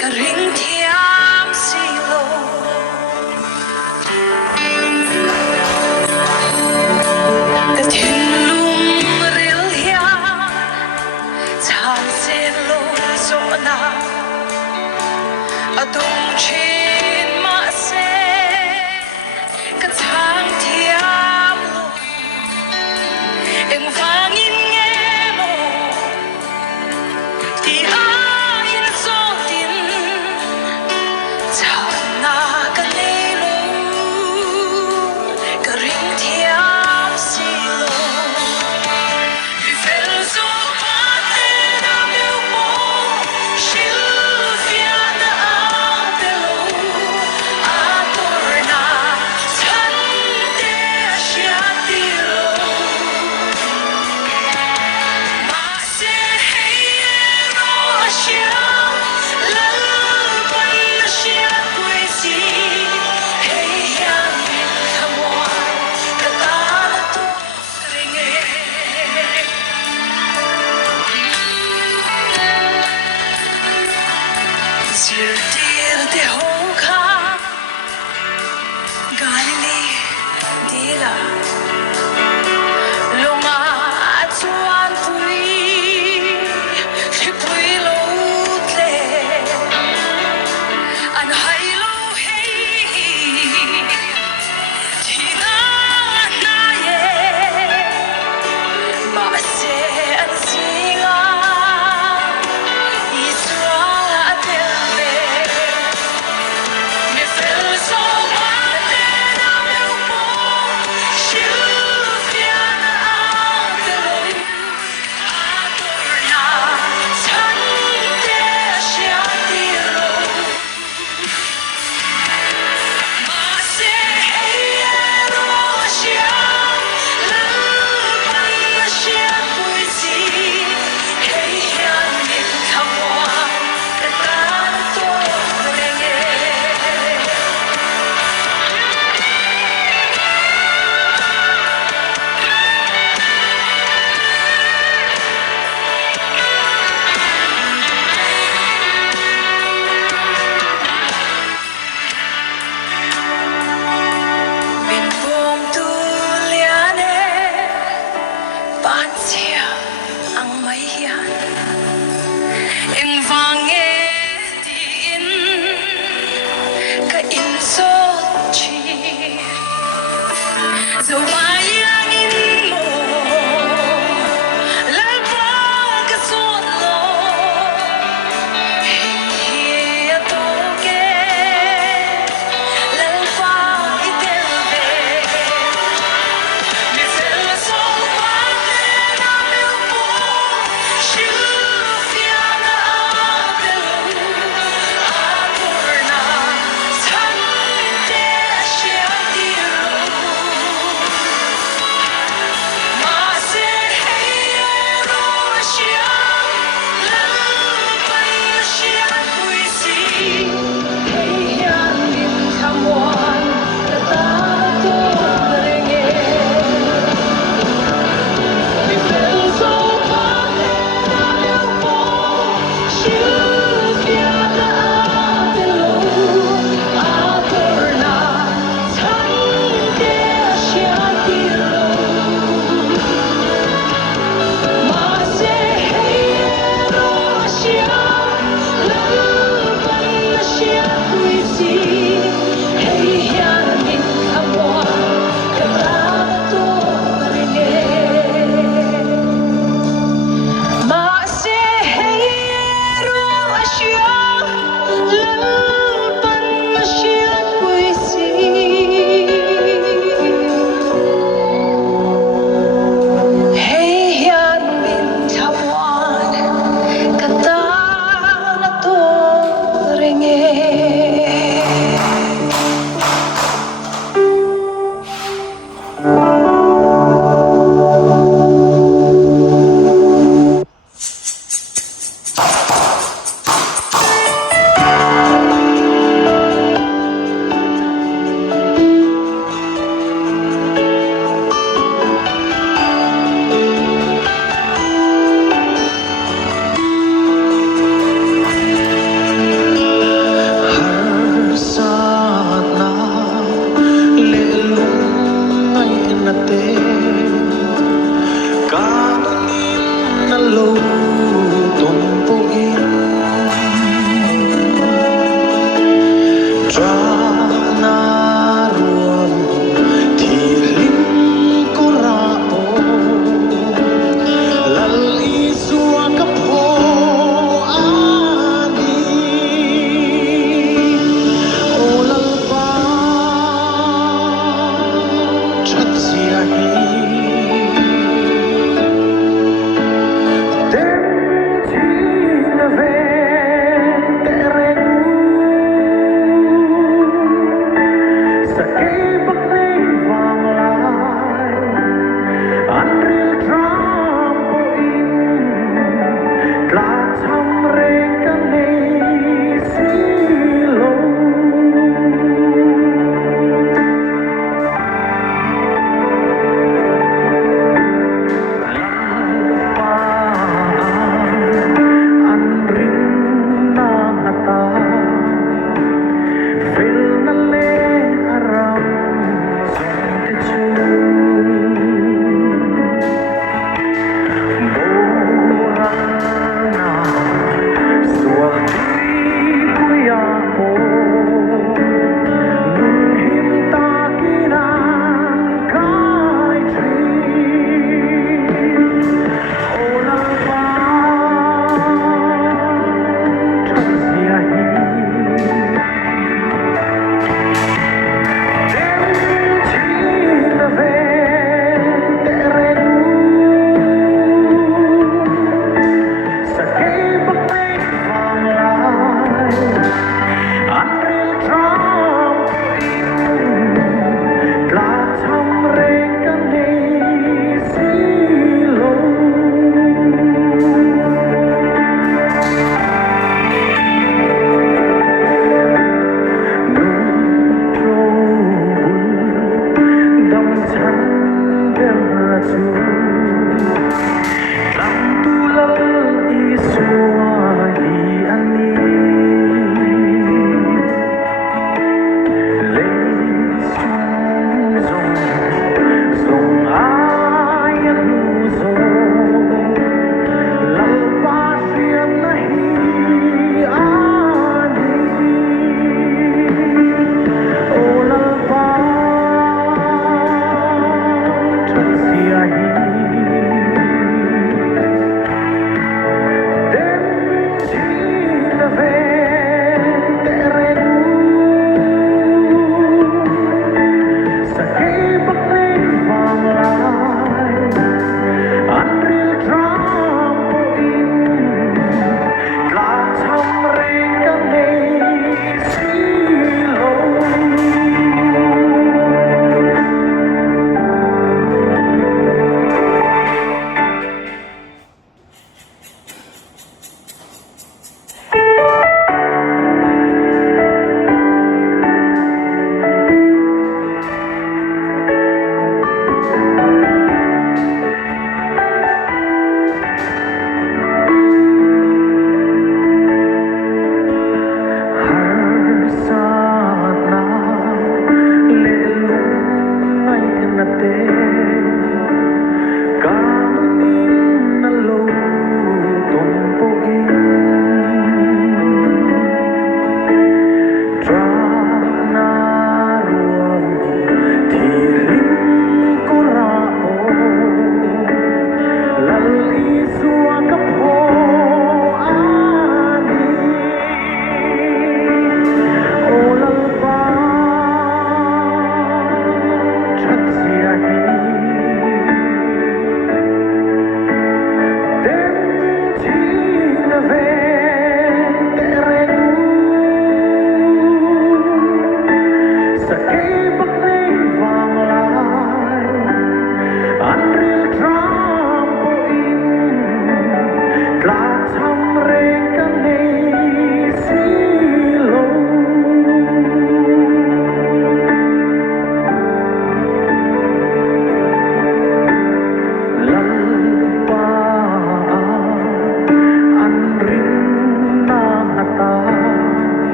Cả rinh thiam xì lô cả thiên lung ril hia chan sen lô so na adong chin ma se cả thang thiam lô em vang in nghe mô thì ai so tin chan na cả lê lô cả rinh thiam xì lô vì fel so pate na meu mo shil fia na ang pelo atorna chan te asya tilo ma se hey ro asya lal pan asya quê si hey yang min khamwai ka ta na to kringe Sir dear de hoka Galili dila Lunga chuan pui Khi pui lo tle An hai lo hei Thì na na ye Ma se an singa Iswa atel ve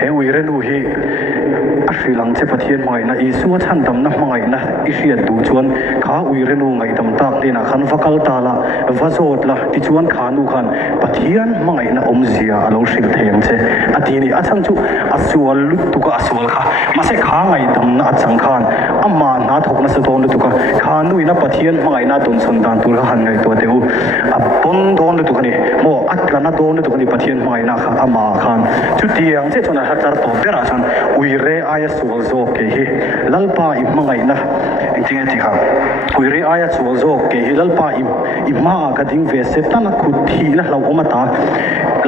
he uirenu hi a hri lang che pathian hmangai na i su chan dam na hmangai na i hriat du chuan kha uirenu ngai dam tak dina khan vakal ta la vazot la ti chuan khanu khan pathian hmangai na omzia alo hring theng che atini achang chu asual lut tu ka asual kha mase kha ngai dam na achang khan amma na thok na sa don tu ka khanu ina pathian hmangai na tun son dan tur han ngai to deu a pon don tu kani mo atla na don tu kani pathian hmangai na kha ama khan chu tiang che chona hatar to bera chan uire aya sual zo ke hi lalpa i hmangai na engting ti kha uire aya sual zo ke hi lalpa i ma ka ding ve se tan khut thi na lau omata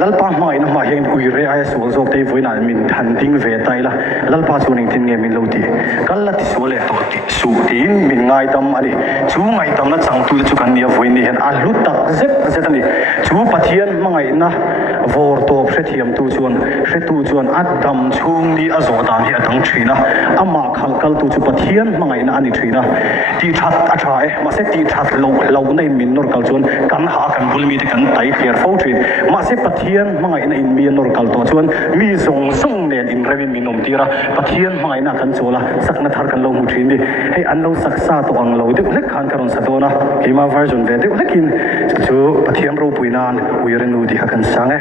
lalpa hmangai na ma heng uire aya sual zo te voina min than ding ve tai la lalpa chu ning tin nge min lo ti kal la ti sual e to ti su tin min ngai dam ani chu ngai dam na chang tu chu kan nia voi ni hen a lu tak zep ani chu pathian hmangai na vor to hre thiam tu chuan hre tu chuan adam chung ni a zo dan hi atang thina ama khalkal tu chu pathian hmangai na ani thina ti that a thae ma se ti that lo nei min nor kal chuan kan ha kan bul mi te kan tai clear fo thin ma se pathian hmangai na in mi nor kal to chuan mi zong song nen in revin min nom tira pathian hmangai na kan chola sakna thar kan lo mu thin ni hei an lo saksa to ang lo de lek khan karon sa dona kima version ve de lekin chu pathian ro puinan uiren nu di ha kan sang e